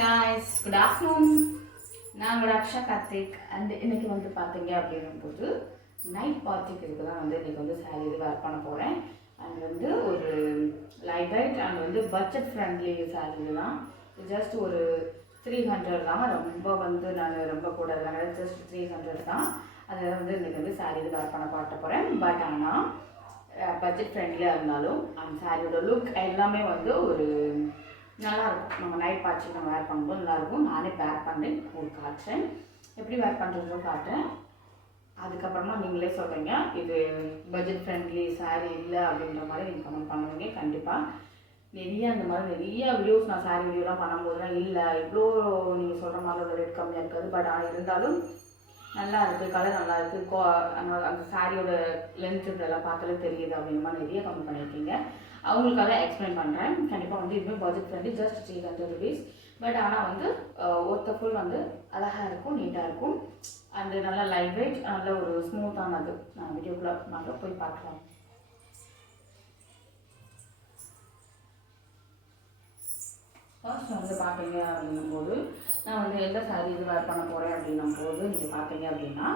guys, good afternoon. நான் ரக்ஷா Karthik and இன்னைக்கு வந்து பார்த்தீங்க அப்படிங்கும்போது நைட் பார்ட்டிக்கு இதுக்கு தான் வந்து இன்னைக்கு வந்து சாரி இது வேர் பண்ண போகிறேன். அண்ட் வந்து ஒரு லைட் வெயிட் அண்ட் வந்து பட்ஜெட் ஃப்ரெண்ட்லி சாரி தான். ஜஸ்ட் ஒரு 300 தான். ரொம்ப வந்து நான் ரொம்ப கூட ஜஸ்ட் 300 தான். அதில் வந்து இன்னைக்கு வந்து சாரி இது வேர் பண்ண போகிறேன். பட் ஆனால் பட்ஜெட் ஃப்ரெண்ட்லியாக இருந்தாலும் அந்த சாரியோட லுக் எல்லாமே வந்து ஒரு நல்லாயிருக்கும். நம்ம நைட் பார்ட்டி நம்ம வேர் பண்ணும்போது நல்லாயிருக்கும். நானே வேர் பண்ணேன், ஒரு காட்டுறேன், எப்படி வேர் பண்ணுறதோ காட்டுறேன். அதுக்கப்புறமா நீங்களே சொல்கிறீங்க இது பட்ஜெட் ஃப்ரெண்ட்லி சாரீ இல்லை அப்படின்ற மாதிரி நீங்கள் கமெண்ட் பண்ணுவீங்க. கண்டிப்பாக அந்த மாதிரி நிறைய வீடியோஸ் நான் சாரீ வீடியோலாம் பண்ணும்போதுலாம் இல்லை இவ்வளோ நீங்கள் சொல்கிற மாதிரி ஒரு ரேட் கம்மியாக இருக்காது. பட் ஆனால் இருந்தாலும் நல்லா இருக்குது, கலர் நல்லா இருக்குது, அந்த சாரியோட லென்த் இதெல்லாம் பார்த்தாலே தெரியுது அப்படின்ற மாதிரி நிறைய கமெண்ட் பண்ணியிருக்கீங்க. அவங்களுக்காக எக்ஸ்பிளைன் பண்ணுறேன். கண்டிப்பாக வந்து இதுவுமே budget friendly, just 300 rupees. But ஆனால் வந்து ஒருத்த ஃபுல் வந்து அழகாக இருக்கும், நீட்டாக இருக்கும், அண்டு நல்லா லைட் வெயிட், நல்ல ஒரு ஸ்மூத்தானது. நான் வீடியோக்குள்ளே நாங்கள் போய் பார்க்கலாம். ஃபர்ஸ்ட் வந்து பார்த்தீங்க அப்படிங்கும்போது நான் வந்து எந்த சாரீ இது வேர் பண்ண போகிறேன் அப்படின்னும் போது நீங்கள் பார்த்தீங்க அப்படின்னா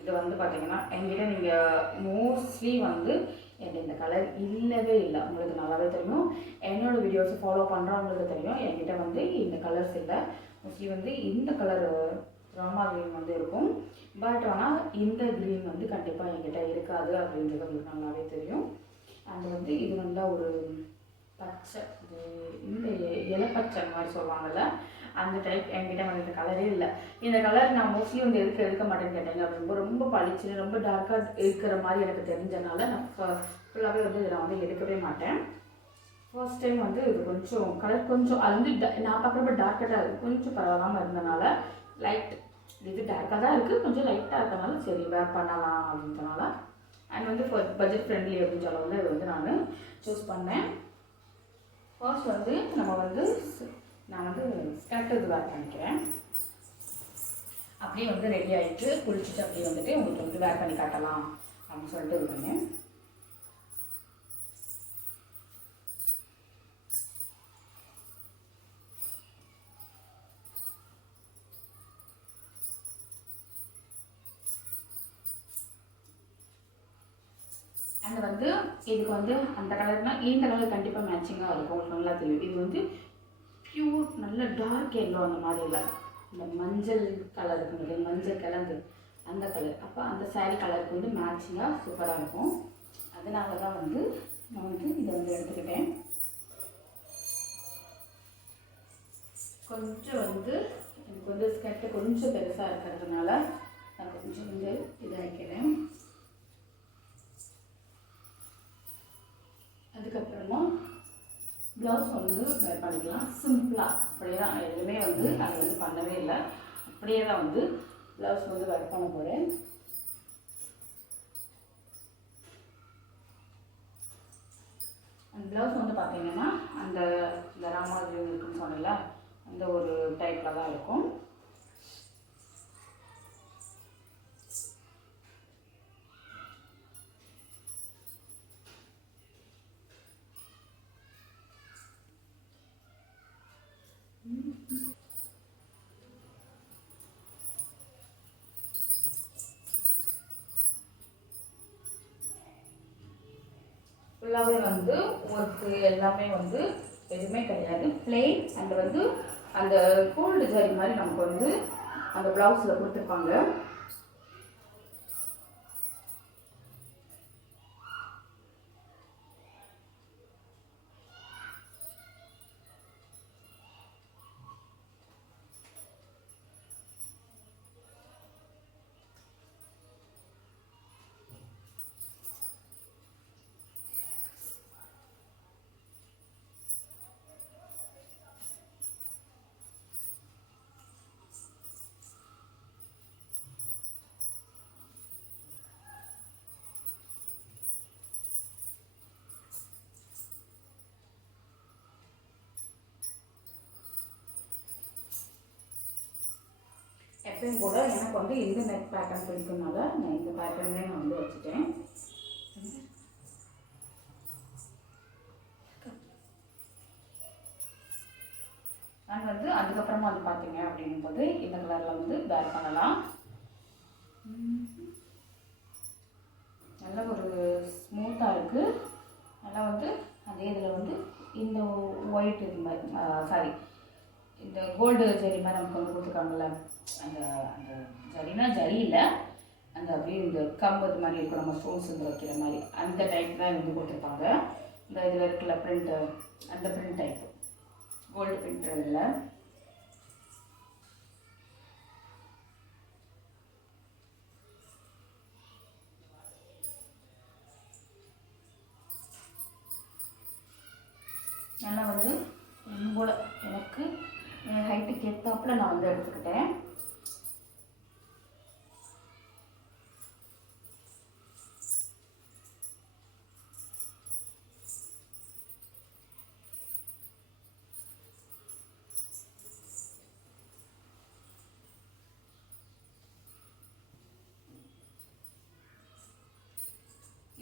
இது வந்து பார்த்தீங்கன்னா என்கிட்ட நீங்கள் மோஸ்ட்லி வந்து எனக்கு இந்த கலர் இல்லவே இல்லை. உங்களுக்கு நல்லாவே தெரியும், என்னோடய வீடியோஸை ஃபாலோ பண்ணுறவங்களுக்கு தெரியும். என்கிட்ட வந்து இந்த கலர்ஸ் இல்லை. மோஸ்ட்லி வந்து இந்த கலர் ராமா க்ரீன் வந்து இருக்கும். பட் ஆனால் இந்த க்ரீன் வந்து கண்டிப்பாக என்கிட்ட இருக்காது அப்படின்றது உங்களுக்கு நல்லாவே தெரியும். அண்ட் வந்து இது நல்லா ஒரு பச்சை, இந்த இலப்பச்சை மாதிரி சொல்லுவாங்கள்ல, அந்த டைப் என்கிட்ட வந்து இந்த கலரே இல்லை. இந்த கலர் நான் மோஸ்ட்லி வந்து எடுக்க மாட்டேன்னு கேட்டேங்க அப்படிங்கும்போது ரொம்ப பளிச்சுன்னு ரொம்ப டார்க்காக இருக்கிற மாதிரி எனக்கு தெரிஞ்சனால நான் ஃபுல்லாகவே வந்து இதில் வந்து எடுக்கவே மாட்டேன். ஃபர்ஸ்ட் டைம் வந்து இது கொஞ்சம் கலர் கொஞ்சம் அது வந்து நான் பார்க்குறப்ப டார்க்காக இருக்குது, கொஞ்சம் பரவாயில்லாமல் இருந்தனால லைட் இது டார்க்காக தான் இருக்குது, கொஞ்சம் லைட்டாக இருக்கனால சரி வேர் பண்ணலாம் அப்படின்றனால. அண்ட் வந்து பட்ஜெட் ஃப்ரெண்ட்லி அப்படின்னு சொல்ல வந்து இது வந்து நான் சூஸ் பண்ணேன். ஃபர்ஸ்ட் வந்து நான் வந்து ஸ்கர்ட் இது வேர் பண்ணிக்கிறேன். அப்படியே வந்து ரெடி ஆகிட்டு குளிச்சுட்டு அப்படியே வந்துட்டு உங்களுக்கு வந்து வேர் பண்ணி காட்டலாம் அப்படின்னு சொல்லிட்டு இது பண்ணேன். அண்ட் வந்து இதுக்கு வந்து அந்த கலர்னால் இந்த கலர் கண்டிப்பாக மேட்சிங்காக இருக்கும், உங்களுக்கு நல்லா தெரியும். இது வந்து பியூர் நல்ல டார்க் எல்லோ அந்த மாதிரி இல்லை, இந்த மஞ்சள் கலர் இருக்குங்க, மஞ்சள் கலந்து அந்த கலர். அப்போ அந்த சாரீ கலருக்கு வந்து மேட்சிங்காக சூப்பராக இருக்கும். அதனால தான் வந்து நான் வந்து இதை வந்து எடுத்துக்கிட்டேன். கொஞ்சம் வந்து எனக்கு வந்து ஸ்கர்ட்டு கொஞ்சம் பெருசாக இருக்கிறதுனால நான் கொஞ்சம் வந்து இதாகிக்கிறேன். அதுக்கப்புறமா ப்ளவுஸ் வந்து வேர் பண்ணிக்கலாம் சிம்பிளாக. அப்படியே தான் எதுவுமே வந்து நான் வந்து பண்ணவே இல்லை, அப்படியே தான் வந்து ப்ளவுஸ் வந்து வேர் பண்ண போகிறேன். அந்த ப்ளவுஸ் வந்து பார்த்தீங்கன்னா அந்த ராமா க்ரீன் இருக்குன்னு சொன்னல அந்த ஒரு டைப்பில் தான் இருக்கும். ஃபுல்லாகவே வந்து ஒர்க்கு எல்லாமே வந்து எதுவுமே கிடையாது, பிளெயின். அண்ட் வந்து அந்த கோல்டு ஜரி மாதிரி நமக்கு வந்து அந்த ப்ளவுஸில் கொடுத்துருப்பாங்க. எப்பயும் போல் எனக்கு வந்து இந்த நெக் பேட்டர்ன் பிடிக்கும்னால நான் இந்த பேட்டர்னே நான் வந்து வச்சுட்டேன். அண்ட் வந்து அதுக்கு அதுக்கப்புறமா வந்து பார்த்தீங்க அப்படிங்கும்போது இந்த கலரில் வந்து வேர் பண்ணலாம். நல்ல ஒரு ஸ்மூத்தாக இருக்குது. நல்லா வந்து அதே இதில் வந்து இந்த ஒயிட் இது மாதிரி சாரி இந்த கோல்டு ஜரி மாதிரி நமக்கு வந்து கொடுத்துருக்காங்கல்ல, அந்த அந்த ஜரினா ஜரி இல்லை, அந்த அப்படியே இந்த கம்பு இது மாதிரி இருக்கும் நம்ம ஸ்டோன்ஸ் வந்து வைக்கிற மாதிரி அந்த டைப் தான் வந்து கொடுத்துருப்பாங்க. இந்த இதில் இருக்குல்ல பிரிண்ட்டு, அந்த பிரிண்ட் டைப்பு கோல்டு பிரிண்ட் இல்லை. நல்லா வந்து ரொம்ப எனக்கு என் ஹைட்டுக்கு ஏற்றாப்புல நான் வந்து எடுத்துக்கிட்டேன்.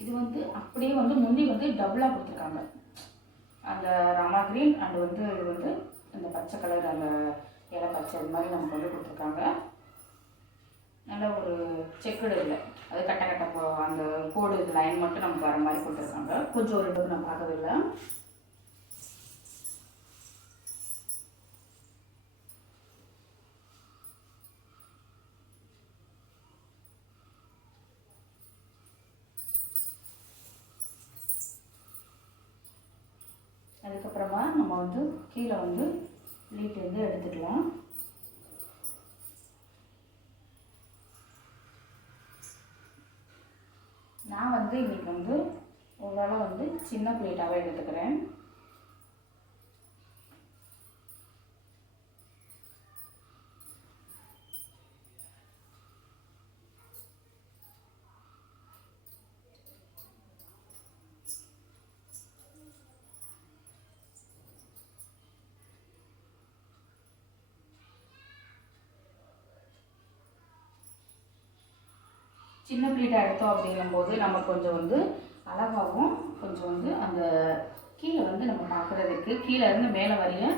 இது வந்து அப்படியே வந்து முந்தி வந்து டபுளாக கொடுத்துருக்காங்க. அந்த ராமா கிரீன் அண்ட் வந்து இது வந்து இந்த பச்சை கலர் அந்த இலை பச்சை இது மாதிரி நமக்கு வந்து கொடுத்துருக்காங்க. நல்ல ஒரு செக்குடு இல்லை, அது கட்ட கட்ட அந்த கோடு லைன் மட்டும் நமக்கு வர மாதிரி கொடுத்துருக்காங்க. கொஞ்சம் ஒரு இடத்துக்கு நான் பார்க்கவே இல்லை. அதுக்கப்புறமா நம்ம வந்து கீழே வந்து ப்ளீட் வந்து எடுத்துக்கலாம். நான் வந்து இன்றைக்கி வந்து ஓரளவு வந்து சின்ன ப்ளேட்டாகவே எடுத்துக்கிறேன். சின்ன ப்ளீட்டாக எடுத்தோம் அப்படிங்கும்போது நம்ம கொஞ்சம் வந்து அழகாகவும் கொஞ்சம் வந்து அந்த கீழே வந்து நம்ம பார்க்குறதுக்கு கீழே இருந்து மேலே வரைய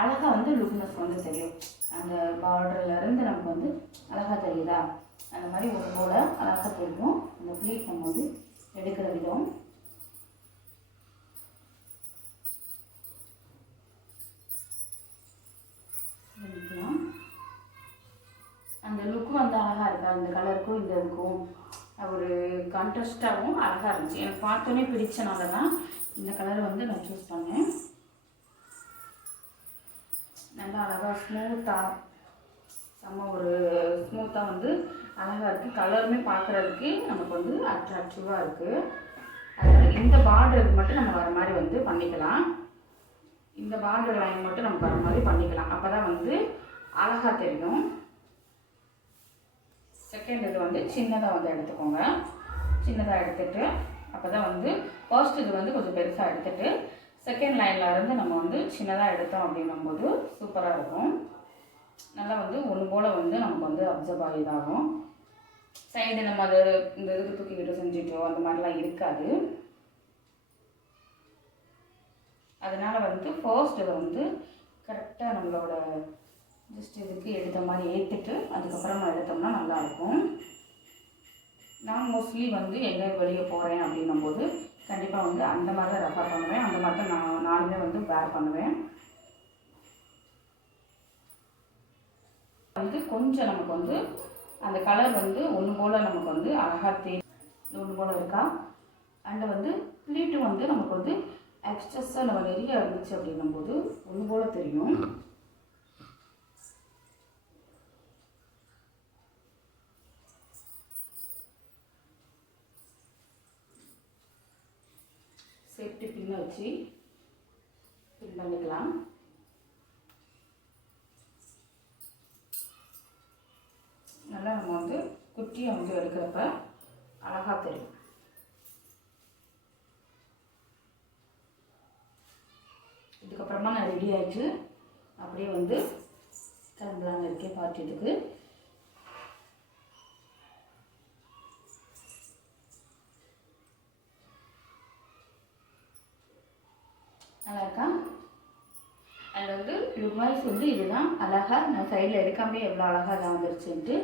அழகாக வந்து லுக்னஸ் வந்து தெரியும். அந்த பார்டர்லேருந்து நமக்கு வந்து அழகாக தெரியுதா, அந்த மாதிரி ஒரு போல அழகாக தெரியும். அந்த ப்ளீட் நம்ம வந்து எடுக்கிற விதம் பண்ணிக்கலாம். அந்த லுக்கும் வந்து அழகாக இருக்கா, அந்த கலருக்கும் இந்த இதுக்கும் ஒரு கான்ட்ராஸ்டாகவும் அழகாக இருந்துச்சு. எனக்கு பார்த்தோன்னே பிடிச்சனால தான் இந்த கலரை வந்து நான் சூஸ் பண்ணேன். நல்லா அழகாக ஸ்மூத்தாக செம்ம ஒரு ஸ்மூத்தாக வந்து அழகாக இருக்குது. கலருமே பார்க்குறதுக்கு நமக்கு வந்து அட்ராக்டிவாக இருக்குது. அதனால் இந்த பார்டர் மட்டும் நம்ம வர மாதிரி வந்து பண்ணிக்கலாம். இந்த பார்டர் லைன் மட்டும் நம்ம வர மாதிரி பண்ணிக்கலாம். அப்போ தான் வந்து அழகாக தெரியும். செகண்ட் இது வந்து சின்னதாக வந்து எடுத்துக்கோங்க. சின்னதாக எடுத்துகிட்டு அப்போ தான் வந்து ஃபர்ஸ்ட் இது வந்து கொஞ்சம் பெருசாக எடுத்துகிட்டு செகண்ட் லைனில் இருந்து நம்ம வந்து சின்னதாக எடுத்தோம் அப்படின்னும்போது சூப்பராக இருக்கும். நல்லா வந்து ஒன்று போல் வந்து நமக்கு வந்து அப்சர்வ் ஆகிதாகும். சைடு நம்ம அது இந்த இதுக்கு தூக்கிக்கிட்டு செஞ்சுட்டோம் அந்த மாதிரிலாம் இருக்காது. அதனால் வந்து ஃபர்ஸ்ட் இதை வந்து கரெக்டாக நம்மளோட ஜஸ்ட் இதுக்கு எடுத்த மாதிரி ஏற்றுட்டு அதுக்கப்புறமா எடுத்தோம்னா நல்லாயிருக்கும். நான் மோஸ்ட்லி வந்து எங்கே வெளியே போகிறேன் அப்படின்னும்போது கண்டிப்பாக வந்து அந்த மாதிரி தான் ரெஃபர் பண்ணுவேன். அந்த மாதிரி தான் நானுமே வந்து வேர் பண்ணுவேன். வந்து கொஞ்சம் நமக்கு வந்து அந்த கலர் வந்து ஒன்று போல் நமக்கு வந்து அழகாக தெரியும். ஒன்று போல் இருக்கா அண்ட் வந்து ப்ளீட்டும் வந்து நமக்கு வந்து எக்ஸ்ட்ரஸாக நம்ம நிறைய இருந்துச்சு அப்படின்னும்போது ஒன்று போல் தெரியும். சேஃப்டி பின்னை வச்சு பின் பண்ணிக்கலாம். நல்லா நம்ம வந்து குட்டியை வந்து எடுக்கிறப்ப அழகாக தெரியும். இதுக்கப்புறமா நான் ரெடி ஆகிட்டு அப்படியே வந்து கிளம்பலாங்க இருக்கேன் பார்ட்டிக்கு. நல்லா இருக்கா? அதில் வந்து லுக் வைஸ் வந்து வந்து இதுதான் அழகாக நான் சைடில் எடுக்காமே எவ்வளோ அழகாக இதாக வந்துருச்சுன்ட்டு.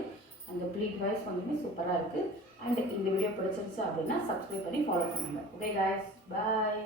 அந்த ப்ளீட் வைஸ் வந்துமே சூப்பராக இருக்குது. அண்ட் இந்த வீடியோ பிடிச்சிருச்சு அப்படின்னா சப்ஸ்கிரைப் பண்ணி ஃபாலோ பண்ணுங்கள். ஓகே காய்ஸ், பாய்.